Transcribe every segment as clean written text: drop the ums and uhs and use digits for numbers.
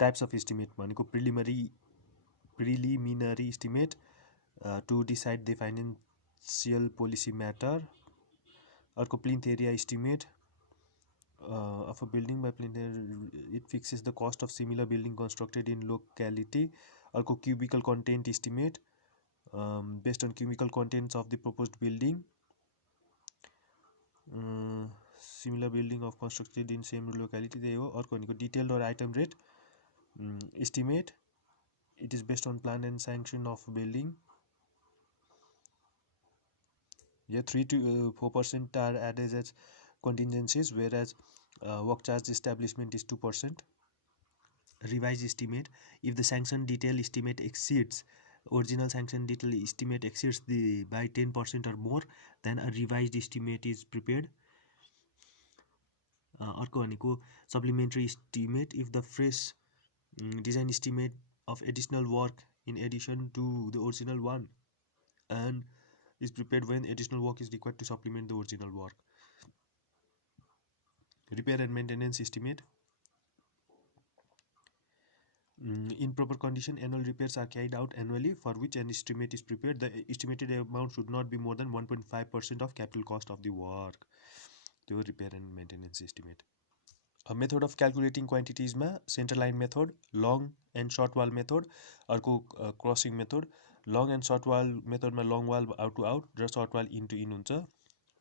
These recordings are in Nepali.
टाइप्स अफ एस्टिमेट भनेको preliminary estimate to decide the financial policy matter अर्को plinth area estimate of a building by it fixes the cost of similar building constructed in locality अर्को cubicle content estimate based on cubicle contents of the proposed building similar building of constructed in same locality त्यही हो अर्को भनेको detailed or item rate estimate it is based on plan and sanction of building yeah 3 to 4% are added as contingencies whereas work charge establishment is 2%. Revised estimate if the sanction detail estimate exceeds original sanction detail estimate exceeds the by 10% or more then a revised estimate is prepared. अर्को भनेको supplementary estimate if the fresh design estimate of additional work in addition to the original one and is prepared when additional work is required to supplement the original work. Repair and maintenance estimate in proper condition annual repairs are carried out annually for which an estimate is prepared. The estimated amount should not be more than 1.5% of capital cost of the work. The repair and maintenance estimate. A method of calculating quantities ma center line method, long and short wall method, अर्को crossing method. Long and short wall method ma long wall out to out र short wall in to in हुन्छ.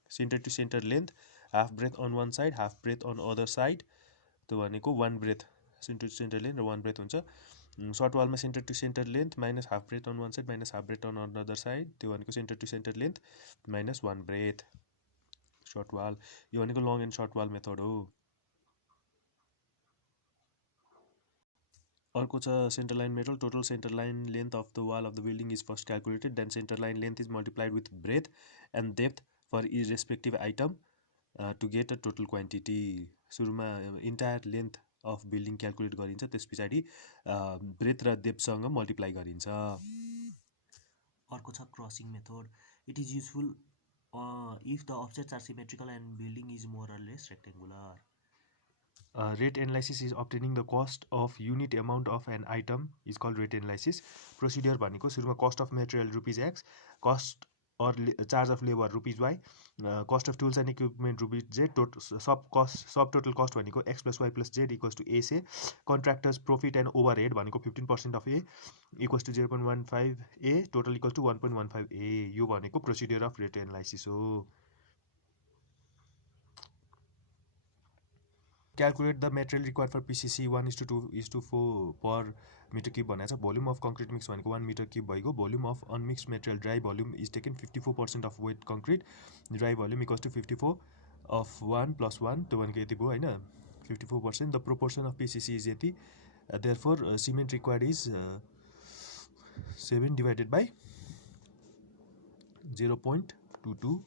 Center to center length, half breadth on one side, half breadth on other side. त्यो भनेको one breadth center to center length र one breadth हुन्छ. Short wall ma center to center length minus half breadth on one side minus half breadth on another side. त्यो भनेको center to center length minus one breadth. Short wall यो भनेको long and short wall method हो. अर्को छ center line method. Total center line length of the wall of the building is first calculated, then center line length is multiplied with breadth and depth for each respective item to get a total quantity. सुरुमा entire length of building calculate गरिन्छ, त्यस पछाडि breadth र depth सँग multiply गरिन्छ. अर्को छ crossing method. It is useful if the offsets are symmetrical and building is more or less rectangular. Rate analysis is obtaining the cost of unit amount of an item is called rate analysis. Procedure भनेको सुरुमा cost of material rupees x, cost or charge of labor rupees y, cost of tools and equipment rupees z, subtotal cost भनेको x plus y plus z equals to a say, contractors profit and overhead भनेको 15% of a equals to 0.15 a, total equals to 1.15 a. यो भनेको procedure of rate analysis हो. Calculate the material required for PCC 1:2:4 per meter cube भनेको छ. Volume of concrete mix भनेको 1 meter cube भइगयो. Volume of unmixed material dry volume is taken 54% of wet concrete. Dry volume equals to 54 of 1 plus 1 त्यो भनेको यति भयो हैन, 54%. The proportion of PCC is यति. Therefore cement required is 7 divided by 0.22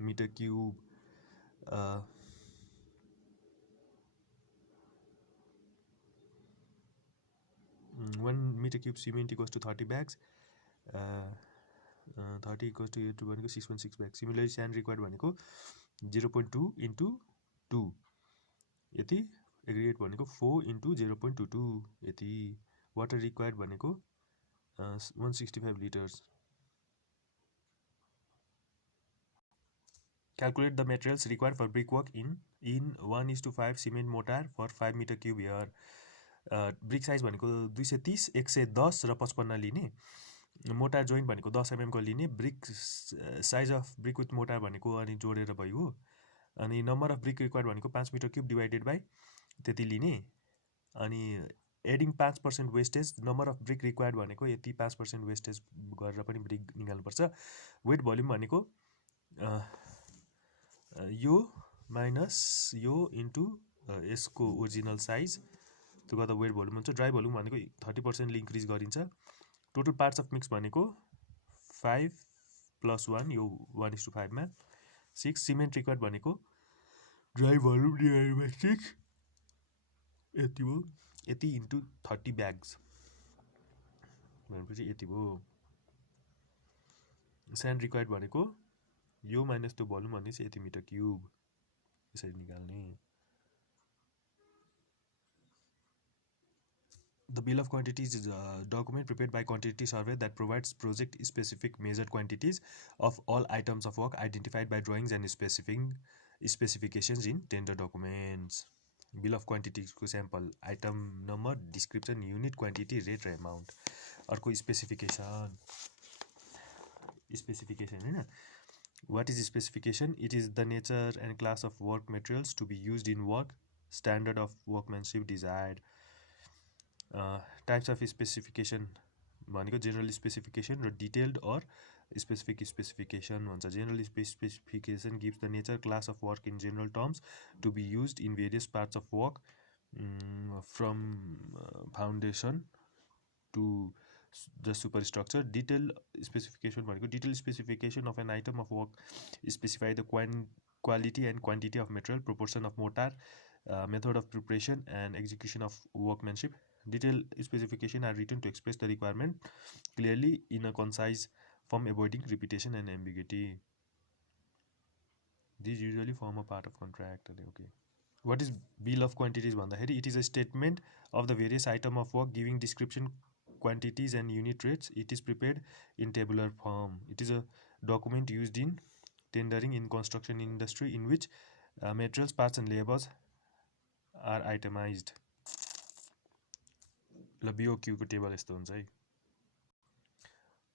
meter cube. 1 meter cube cement equals to 30 bags. 30 equals to 8 भनेको 6.6 bags. Similarly sand required भनेको 0.2 into 2 यति. Aggregate भनेको 4 into 0.22 यति. Water required भनेको 165 liters. Calculate the materials required for brickwork in 1:5 cement mortar for 5 meter cube here. Brick size भनेको 230, 110 र 55 लिने. मोटार जोइन्ट भनेको 10 mm को लिने. Brick size of brick with motor भनेको अनि जोडेर भयो. अनि नम्बर अफ ब्रिक रिक्वायर्ड भनेको 5 मिटर क्युब डिवाइडेड बाई त्यति लिने. अनि adding 5% wastage. Number of brick required भनेको यति 5% वेस्टेज गरेर पनि ब्रिक निकाल्नुपर्छ. वेट भोल्युम भनेको यो माइनस यो इन्टु यसको ओरिजिनल साइज, त्यो गर्दा वेट भोल्युम हुन्छ. ड्राई भोल्युम भनेको 30% इन्क्रिज गरिन्छ. टोटल पार्ट्स अफ मिक्स भनेको 5 + 1 यो 1:5 मा 6. सिमेन्ट रिक्वायर्ड भनेको ड्राई भोल्युम डिवाइडेड बाई 6 यति हो. यति इन्टु 30 ब्याग्स भनेपछि यति भयो. स्यान्ड रिक्वायर्ड भनेको यो माइनस त्यो भोल्युम भनेपछि यति मिटर क्युब. यसरी निकाल्ने. The bill of quantities is a document prepared by quantity survey that provides project specific measured quantities of all items of work identified by drawings and specifications in tender documents. Bill of quantities को sample item number description unit quantity rate र amount. अर्को specification हैन. What is specification? It is the nature and class of work materials to be used in work, standard of workmanship desired. Types of specification भनेको general specification र detailed or specific specification भन्छ. General specification gives the nature class of work in general terms to be used in various parts of work, from foundation to the superstructure. Detailed specification भनेको detailed specification of an item of work specify the quality and quantity of material, proportion of mortar, method of preparation and execution of workmanship. Detailed specification are written to express the requirement clearly in a concise form, avoiding repetition and ambiguity. These usually form a part of contract. Okay. What is bill of quantities भन्दाखेरि it is a statement of the various item of work giving description, quantities and unit rates. It is prepared in tabular form. It is a document used in tendering in construction industry in which materials, parts and labors are itemized. ल BOQ को टेबल यस्तो हुन्छ है.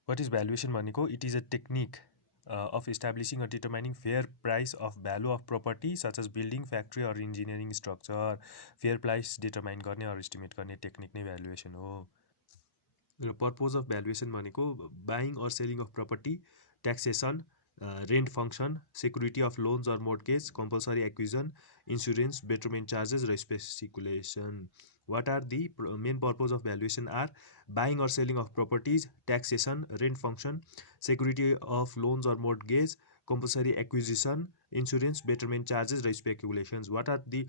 What is valuation भनेको it is a technique of establishing or determining fair price of value of property such as building, factory or engineering structure. Fair price determine गर्ने or estimate गर्ने technique नै valuation हो. The purpose of valuation भनेको buying or selling of property, taxation, rent function, security of loans or mortgage, compulsory acquisition, insurance, betterment charges र speculation. What are the main purpose of valuation are buying or selling of properties, taxation, rent function, security of loans or mortgage, compulsory acquisition, insurance, betterment charges र speculations. What are the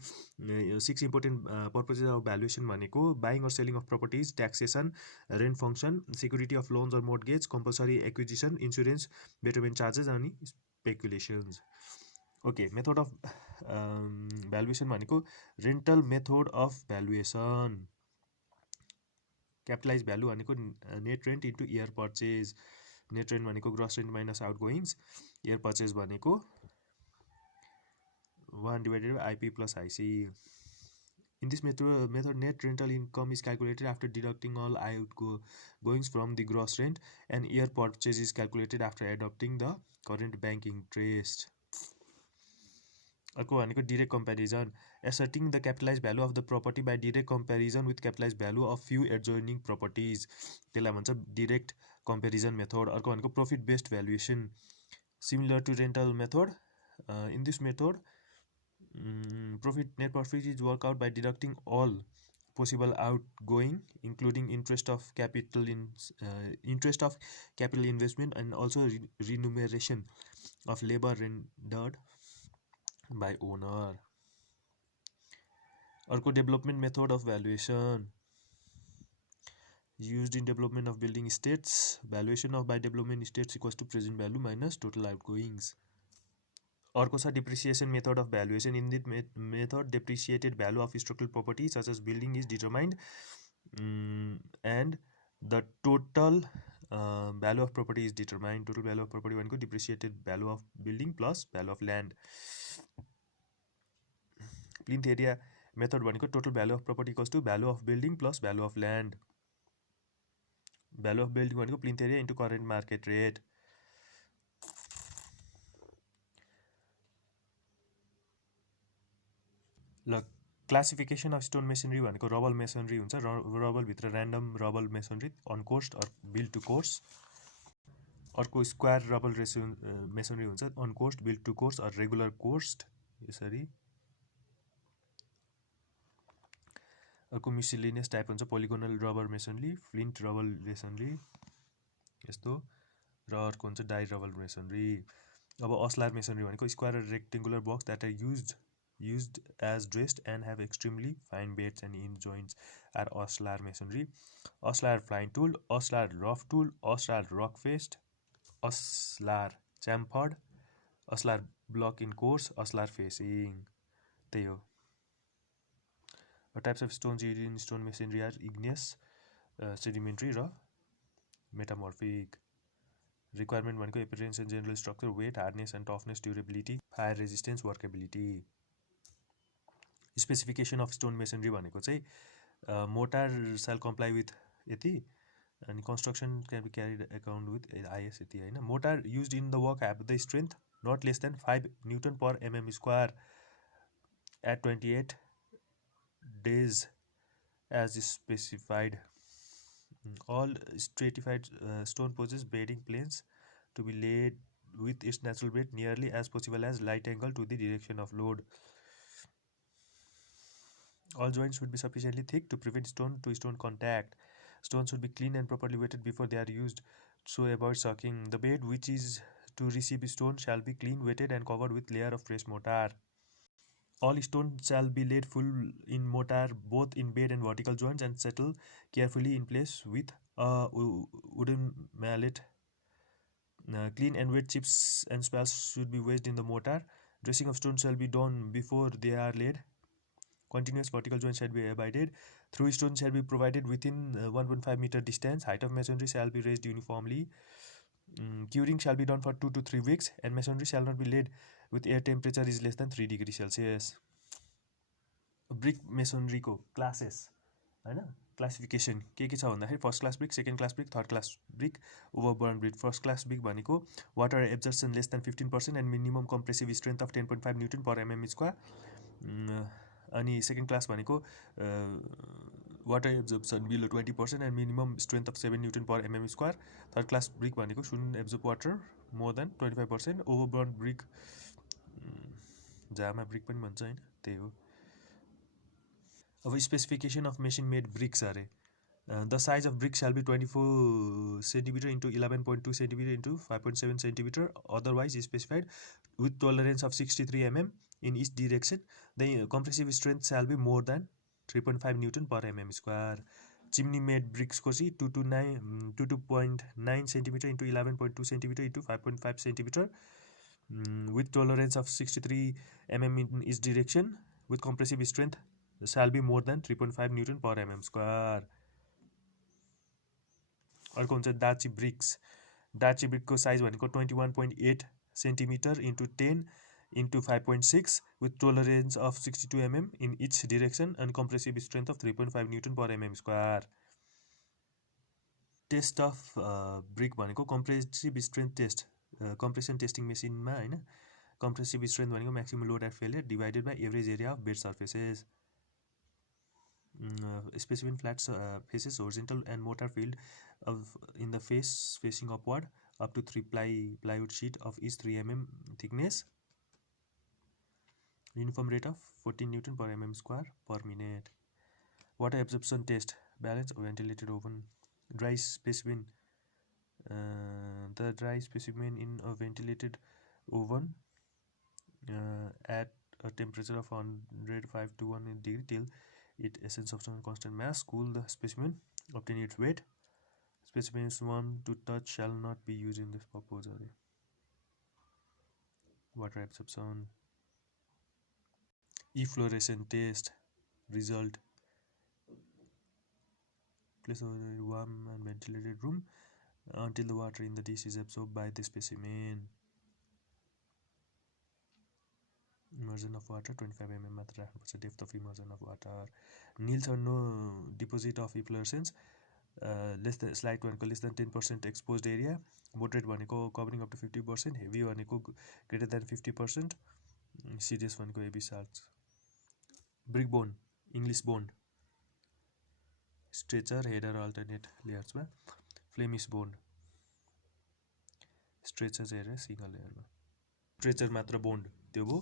6 important purposes of valuation भनेको buying or selling of properties, taxation, rent function, security of loans or mortgage, compulsory acquisition, insurance, betterment charges अनि speculations. Okay, method of valuation भनेको rental method of valuation. Capitalized value भनेको net rent into year purchase. Net rent भनेको gross rent minus outgoings. Year purchase भनेको 1 divided by IP plus IC. In this method, net rental income is calculated after deducting all outgoings from the gross rent, and year purchase is calculated after adopting the current bank interest. अर्को भनेको direct comparison, asserting the capitalized value of the property by direct comparison with capitalized value of few adjoining properties. त्यसलाई भन्छ direct comparison method. अर्को भनेको profit based valuation, similar to rental method. In this method, net profit is worked out by deducting all possible outgoing, including interest of capital investment and also remuneration of labor rendered by owner. अर्को development method of valuation, used in development of building estates. Valuation of by development estates equals to present value minus total outgoings. अर्को छ depreciation method of valuation. In this method, depreciated value of structural property such as building is determined, and the total value of property is determined. Total value of property भनेको depreciated value of building plus value of land. Plinth area method भनेको total value of property equals to value of building plus value of land. Value of building भनेको plinth area into current market rate. ल classification of stone masonry भनेको rubble masonry हुन्छ. rubble भित्र random rubble masonry, on coast or built to course. अर्को square rubble masonry हुन्छ, on coast, built to course or regular coast. यसरी अर्को miscellaneous type हुन्छ polygonal rubber masonry, flint rubble masonry यस्तो, र अर्को हुन्छ die rubble masonry. अब ashlar masonry भनेको square or rectangular blocks that are used as dressed and have extremely fine beds and in joints are ashlar masonry. Ashlar flying tool, ashlar rough tool, ashlar rock faced, ashlar chamfered, ashlar block in course, ashlar facing. त्यही हो. Types of stones used in stone masonry are igneous, sedimentary र metamorphic. Requirement भनेको appearance and general structure, weight, hardness and toughness, durability, fire resistance, workability. Specification of stone masonry भनेको चाहिँ mortar shall comply with यति, and construction can be carried account with IS यति हैन. Mortar used in the work have the strength not less than 5 Newton per mm square at 28 days as specified. All stratified stone possess bedding planes to be laid with its natural bed nearly as possible as light angle to the direction of load. All joints should be sufficiently thick to prevent stone to stone contact. Stones should be clean and properly weighted before they are used, so avoid sucking. The bed which is to receive stone shall be clean, weighted and covered with layer of fresh mortar. All stones shall be laid full in mortar both in bed and vertical joints and settle carefully in place with a wooden mallet. Clean and wet chips and spalls should be wedged in the mortar. Dressing of stones shall be done before they are laid. Continuous vertical joints shall be abided. Through stones shall be provided within 1.5 meter distance. Height of masonry shall be raised uniformly. Curing shall be done for 2 to 3 weeks, and masonry shall not be laid with air temperature is less than 3 degrees Celsius. Brick masonry को classes हैन, क्लासिफिकेसन के छ भन्दाखेरि first class brick, second class brick, third class brick, overburn brick. First class brick भनेको water absorption less than 15% and minimum compressive strength of 10.5 newton per mm square. अनि सेकेन्ड क्लास भनेको water absorption below 20% and minimum strength of 7 newton per mm square. Third class brick भनेको should absorb water more than 25%. Overburn brick jhama brick पनि भन्छ हैन, त्यही हो. अब specification of machine made bricks अरे. The size of brick shall be 24 centimeter into 11.2 centimeter into 5.7 centimeter, otherwise specified, with tolerance of 63 mm in each direction. The compressive strength shall be more than 3.5 Newton per mm square. Chimney made bricks को चाहिँ 2.9 centimeter into 11.2 centimeter into 5.5 centimeter, with tolerance of 63 mm in each direction, with compressive strength shall be more than 3.5 Newton per mm square. अर्को हुन्छ दाची ब्रिक्स. दाची ब्रिकको साइज भनेको 21.8 centimetre into 10 into 5.6 with tolerance of 62 mm in each direction and compressive strength of 3.5 newton per mm square. Test of brick भनेको compressive strength test, compression testing मेसिनमा हैन. कम्प्रेसिभ स्ट्रेन्थ भनेको maximum load at failure divided by average area of bed surfaces. Specimen flat faces horizontal and mortar filled in the face facing upward up to 3 plywood sheet of each 3 mm thickness. Uniform rate of 14 Newton per mm square per minute. Water absorption test, balance ventilated oven. Dry specimen. The dry specimen in a ventilated oven at a temperature of 105 to 1 degree till it essence of constant mass. Cool the specimen, obtain its weight. Specimens one to touch shall not be used in this purpose. Water absorption. Efflorescent test result. Place over a warm and ventilated room until the water in the dish is absorbed by the specimen. Immersion of water 25 mm मात्र राख्नुपर्छ. Depth of immersion of water. Nils or no deposit of efflorescence. Less than slight भनेको less than 10% exposed area. Moderate भनेको covering up to 50%. Heavy भनेको greater than 50%. Serious भनेको heavy shards. Brick bone, English bone. Stretcher header alternate layers मा. Flemish bone. Stretcher हेरेर सिंगल लेयरमा. स्ट्रेचर मात्र बोन्ड त्यो भयो.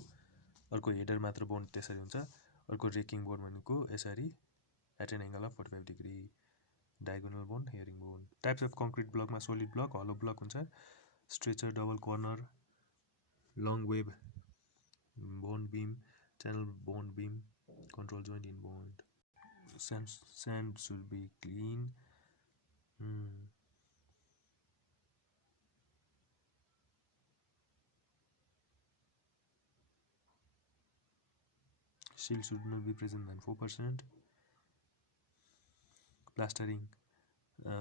अर्को हेडर मात्र बोन्ड त्यसरी हुन्छ. अर्को रेकिङ बोन भनेको यसरी at an angle of 45 degree. Diagonal bond, herringbone. Types of concrete ब्लकमा सोलिड ब्लक, हलो ब्लक हुन्छ. Stretcher, double corner, long wave, bond beam, channel bond beam, control joint in bond. Sand should be clean. Silt should not be present than 4%. Plastering,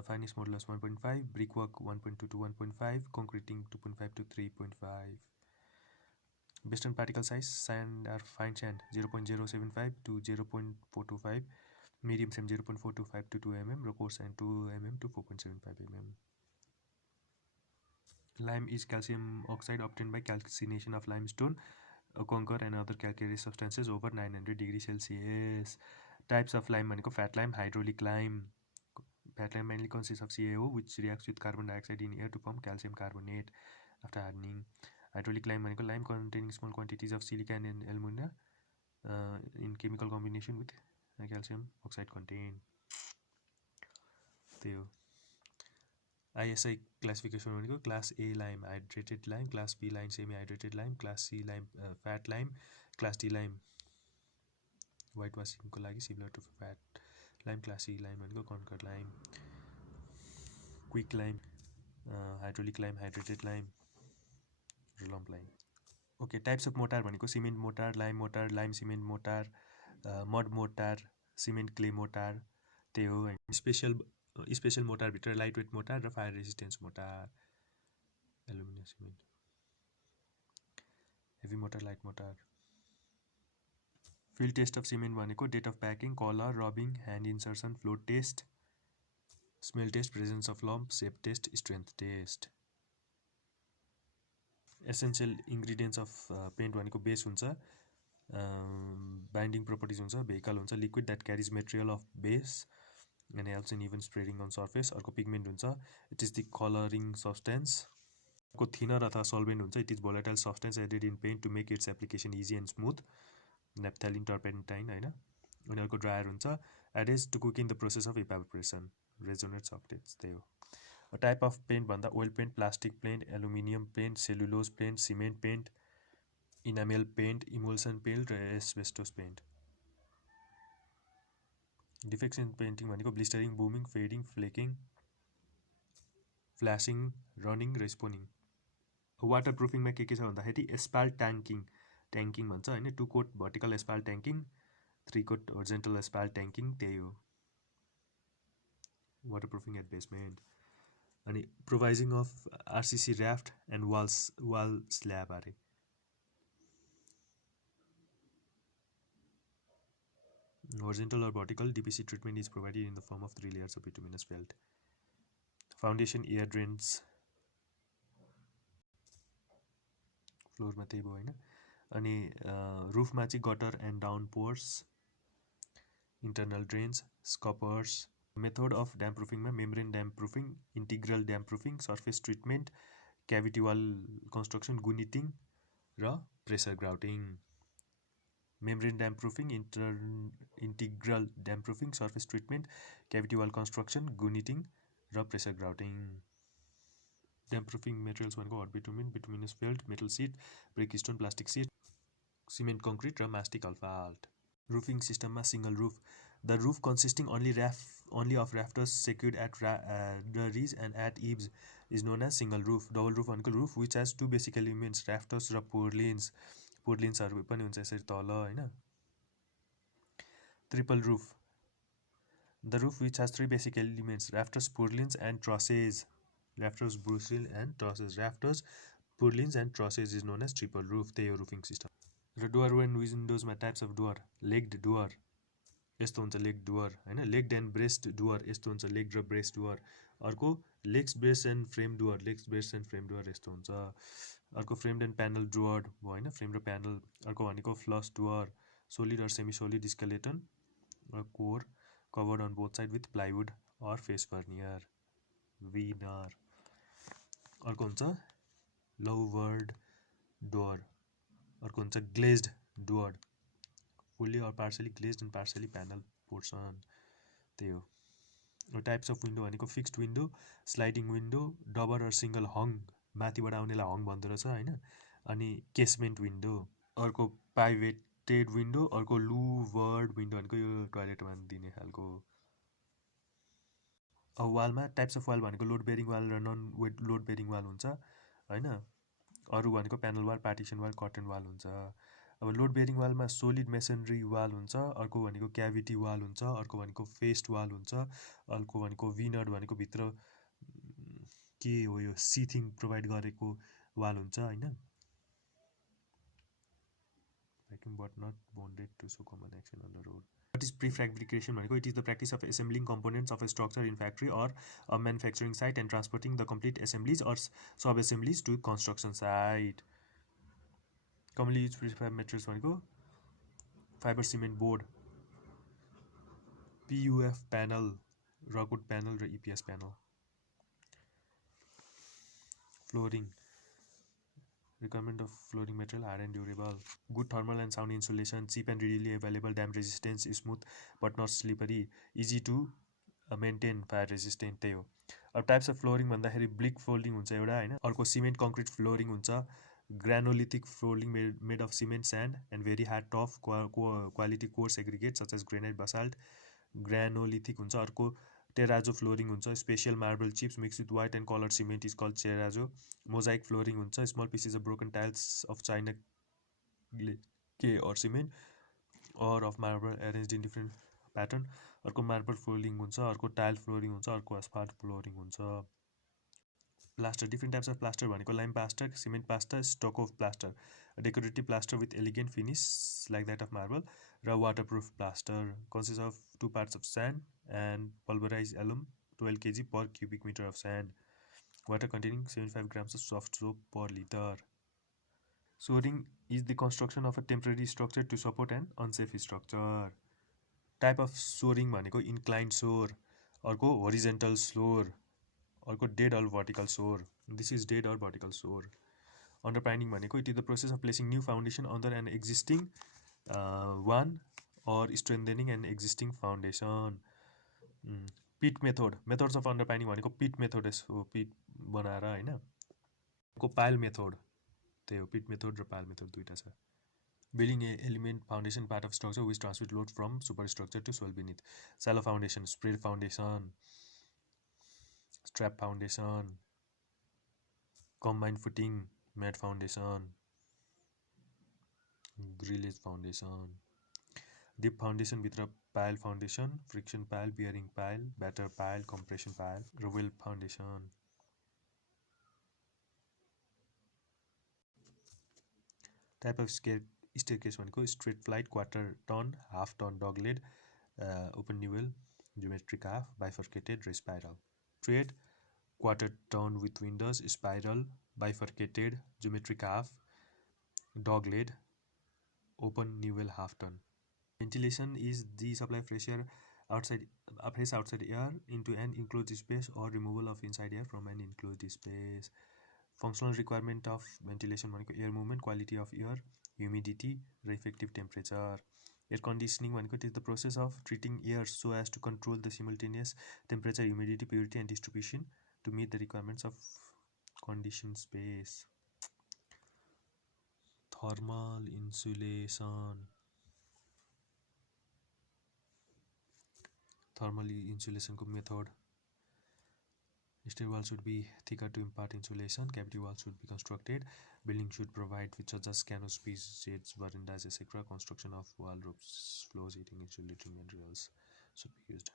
finest modulus 1.5, brickwork 1.2 to 1.5, concreting 2.5 to 3.5. Based on particle size, sand or fine sand 0.075 to 0.425, medium sand 0.425 to 2 mm, coarse sand 2 mm to 4.75 mm. Lime is calcium oxide obtained by calcination of limestone, conker and other calcareous substances over 900 degrees Celsius. Types of lime भनेको fat lime, hydraulic lime. Fat lime mainly consists of CaO, which reacts with carbon dioxide in air to form calcium carbonate after hardening. Hydraulic lime भनेको lime containing small quantities of silica and alumina in chemical combination with calcium oxide contained. त्यही हो. ISI classification भनेको class A lime hydrated lime, class B lime semi hydrated lime, class C lime fat lime, class D lime white washing को लागि similar to fat lime, class C lime भनेको conker lime, quick lime, hydraulic lime, hydrated lime, lump lime. Okay, types of mortar भनेको cement mortar, lime cement mortar, mud mortar, cement clay mortar. त्यही हो. स्पेशल मोटार भित्र लाइट वेट मोटार र fire resistance mortar, aluminium cement, heavy mortar, light mortar. Field test of cement भनेको date of packing, colour, rubbing, hand insertion, float test, smell test, presence of lump, shape test, strength test. Essential ingredients of paint भनेको बेस हुन्छ, बाइन्डिङ प्रोपर्टिज हुन्छ, भेहिकल हुन्छ, liquid that carries material of base and helps in even spreading on surface. अर्को पिगमेन्ट हुन्छ, it is the coloring substance. अर्को थिनर अथवा solvent हुन्छ, it is volatile substance added in paint to make its application easy and smooth. Naphthalene, turpentine हैन. अनि अर्को ड्रायर हुन्छ, added to cook in the process of evaporation. Resonant substance. त्यही हो. A type of paint भन्दा oil paint, plastic paint, aluminium paint, cellulose paint, cement paint, enamel paint, emulsion paint र asbestos paint. Defects in painting भनेको blistering, booming, fading, flaking, flashing, running र spawning. वाटरप्रुफिङमा के छ भन्दाखेरि एस्फाल्ट ट्याङ्किङ भन्छ हैन, 2 coat vertical asphalt tanking, 3 coat horizontal asphalt tanking. त्यही हो वाटरप्रुफिङ एडभेस्टमेन्ट. अनि providing of RCC raft and wall slab अरे. Horizontal or vertical DPC treatment is provided in the form of 3 layers of bituminous felt. Foundation air drains. फ्लोरमा त्यही भयो हैन. अनि रुफमा चाहिँ gutter and down pours, internal drains, scuppers. Method of damp प्रुफिङमा membrane damp proofing, integral damp proofing, surface treatment, cavity wall construction, guniting र pressure grouting. Membrane damp proofing, integral damp proofing, surface treatment, cavity wall construction, guniting र pressure grouting. Damp proofing materials भनेको hot bitumen, bituminous felt, metal sheet, break stone, plastic sheet, cement concrete र मास्टिक अल्फाल्ट. रुफिङ सिस्टममा single roof. The roof consisting only of rafters secured at riz and at eaves is known as single roof. Double roof भनेको roof which has 2 basic elements, rafters र पोर्लिन्सहरू पनि हुन्छ यसरी तल हैन. Triple roof. The roof which has 3 basic elements, rafters, purlins and trusses. Rafters, purlins and trusses. Rafters, purlins and trusses is known as triple roof. त्यही हो रुफिङ सिस्टम. र डोर एन्ड विन्डोजमा types of door. Ledged door यस्तो हुन्छ, लेग डोर हैन. लेग्ड एन्ड ब्रेस्ट डोर यस्तो हुन्छ, लेग र ब्रेस्ट डोर. अर्को ledges braced and frame door, ledges braced and frame door यस्तो हुन्छ. अर्को फ्रेम्ड एन्ड प्यानल डोर भयो हैन, फ्रेम र प्यानल. अर्को भनेको flush door, solid or semi solid skeleton core covered on both sides with plywood or face veneer. Veneer. अर्को हुन्छ lowered door. अर्को हुन्छ glazed door, fully or partially glazed and partially panel portion. त्यही हो. टाइप्स अफ विन्डो भनेको fixed window, sliding window, double or single hung, माथिबाट आउनेलाई हङ भन्दो रहेछ हैन. अनि केसमेन्ट विन्डो. अर्को पाइवेटेड विन्डो. अर्को लुवर्ड विन्डो भनेको यो टोयलेटमा दिने खालको. अब वालमा टाइप्स अफ वाल भनेको लोड बेरिङ वाल र नन लोड बेरिङ वाल हुन्छ हैन. अरू भनेको panel wall, partition wall, curtain wall हुन्छ. अब लोड बेरिङ वालमा सोलिड मेसनरी वाल हुन्छ, अर्को भनेको क्याभिटी वाल हुन्छ, अर्को भनेको फेस्ट वाल हुन्छ, अर्को भनेको विनट भनेको भित्र के हो यो सिथिङ प्रोभाइड गरेको वाल हुन्छ हैन, vacuum but not bonded to show common action on the road. What is prefabrication भनेको it is the practice of assembling components of a structure in factory or a manufacturing site and transporting the complete assemblies or sub assemblies to construction site. Commonly used prefab materials भनेको fiber cement board, PUF panel, rockwood panel र EPS panel. Flooring, requirement of flooring material hard and durable, good thermal and sound insulation, cheap and readily available, damp resistance, smooth but not slippery, easy to maintain, fire resistant. त्यही हो. अब टाइप्स अफ फ्लोरिङ भन्दाखेरि ब्लिक फ्लोरिङ हुन्छ एउटा हैन, अर्को सिमेन्ट कङ्क्रिट फ्लोरिङ हुन्छ, granolithic flooring made of cement sand and very hard tough quality coarse aggregate such as granite basalt, granolithic हुन्छ, अर्को टेराजो फ्लोरिङ हुन्छ, special marble chips mix with white and colour cement is called terrazzo, mosaic flooring हुन्छ, small pieces of broken tiles of china के or cement or of marble एरेन्ज्ड in different pattern, अर्को मार्बल फ्लोरिङ हुन्छ, अर्को टाइल फ्लोरिङ हुन्छ, अर्को एस्फाल्ट फ्लोरिङ हुन्छ. Plaster, different types of plaster भनेको lime plaster, cement plaster, stucco plaster, decorative plaster with elegant finish like that of marble, र waterproof plaster consist of 2 parts of sand and pulverized alum 12 kg per cubic meter of sand, water containing 75 grams of soft soap per liter. Shoring is the construction of a temporary structure to support an unsafe structure. Type of shoring भनेको inclined shore, अर्को horizontal shore, अर्को dead or vertical shore. This is dead or vertical shore. Underpinning भनेको it is the process of placing new foundation under an existing one or strengthening an existing foundation. Pit method, methods of underpinning भनेको pit method हो, pit बनाएर हैन, को pile method, त्यही हो pit method र pile method दुईटा छ. Building a element foundation part of structure which transmit load from superstructure to soil beneath. Shallow foundation, spread foundation, strap foundation, combined footing, mat foundation, grillage foundation. Deep foundation भित्र pile foundation, friction pile, bearing pile, batter pile, compression pile, र well foundation. Type of staircase भनेको straight flight, quarter turn, half turn, dogleg, open newel, geometric half, bifurcated र spiral. Straight, quarter turn with windows, spiral, bifurcated, geometric half, dogleg, open newel, half turn. Ventilation is the supply fresh air outside air into an enclosed space or removal of inside air from an enclosed space. Functional requirement of ventilation भनेको air movement, quality of air, humidity र effective temperature. Air conditioning भनेको it is the process of treating air so as to control the simultaneous temperature, humidity, purity and distribution to meet the requirements of conditioned space. Thermal insulation. Thermal insulation को method. Stair wall should be thicker to impart insulation. Cavity wall should be constructed. Building should provide features such as canopies, shades, verandas, etc. Construction of wall roofs, floors, heating, insulating materials should be used.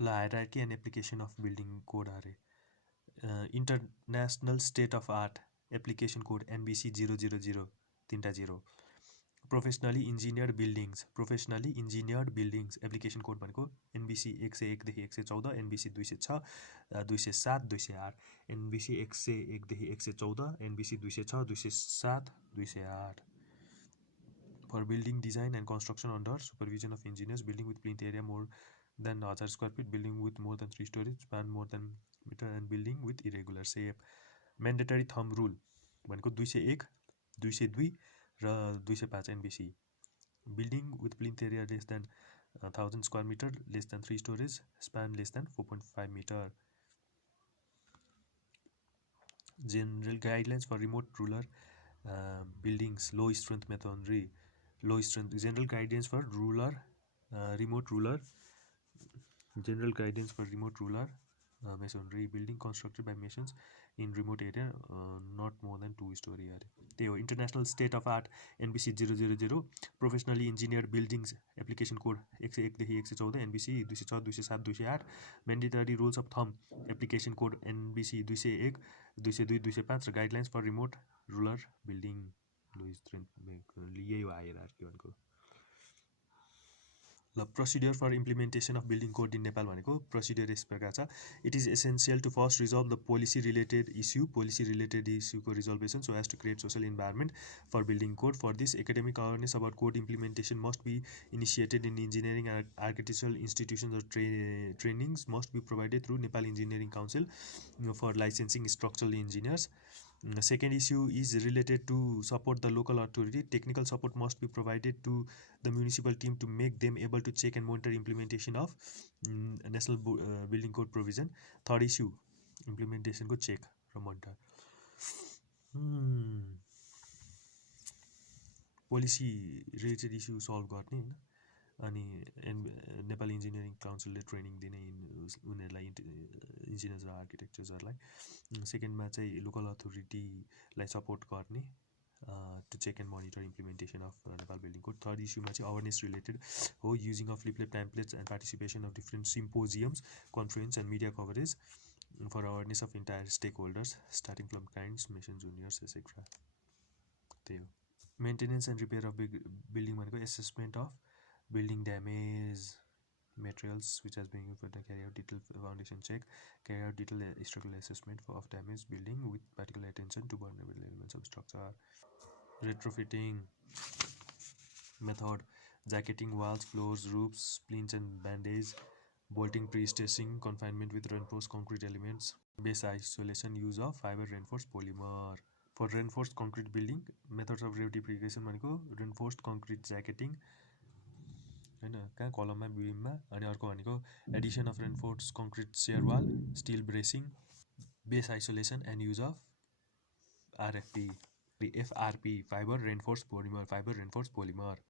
Hierarchy and application of building code are International State of Art Application Code NBC 000 0. Professionally engineered buildings application code भनेको NBC 101 देखि 114, NBC 206, 207, 208, NBC 101 देखि 114, NBC 206, 207, 208. For building design and construction under supervision of engineers, building with plinth area more than 1000 square feet, building with more than 3 stories, span more than meter, and building with irregular shape. Mandatory thumb rule भनेको 201, 202 र 205 NBC. Building with plinth area less than 1000 square meter, less than 3 stories, span less than 4.5 meter. General guidelines for remote rural buildings, low strength masonry, low strength. General guidance for remote rural masonry building constructed by masons in remote area, not more than 2 story अरे त्यही हो international state of art NBC 000 professionally engineered buildings application code 101 देखि 114 NBC 206 207 208 mandatory rules of thumb application code NBC 201 202 205 र guidelines for remote rural building यही हो हायरार्की भनेको ल procedure for implementation of building code in Nepal भनेको प्रोसिडियर यस प्रकार छ it is essential to first resolve the policy related इस्युको resolution so as to create social environment for building code for this academic awareness about code implementation must be initiated in engineering architectural institutions trainings must be provided through Nepal engineering council for licensing structural engineers. The second issue is related to support the local authority. Technical support must be provided to the municipal team to make them able to check and monitor implementation of national building code provision. Third issue, implementation को check र monitor. Policy related issue solve गर्ने हैन अनि नेपाल इन्जिनियरिङ काउन्सिलले ट्रेनिङ दिने उनीहरूलाई इन्जिनियर्स र आर्किटेक्चर्सहरूलाई सेकेन्डमा चाहिँ लोकल अथोरिटीलाई सपोर्ट गर्ने to check and monitor implementation of Nepal building code. Third इस्युमा चाहिँ अवेरनेस रिलेटेड हो using of leaflet templates and participation of different symposiums conference and media coverage for awareness of entire stakeholders starting from clients mason juniors etcetera. त्यही हो. Maintenance and repair of building भनेको assessment of building damage materials which has been used for the carry out detailed foundation check, carry out detailed structural assessment of damaged building with particular attention to vulnerable elements of structure. Retrofitting method: jacketing walls, floors, roofs, splints and bandage, bolting, pre-stressing, confinement with reinforced concrete elements, base isolation, use of fiber reinforced polymer. For reinforced concrete building, methods of rectification भनेको reinforced concrete jacketing हैन कहाँ कलममा बिममा अनि अर्को भनेको addition of reinforce concrete shear wall steel bracing base isolation and use of RFP FRP fibre reinforce polymer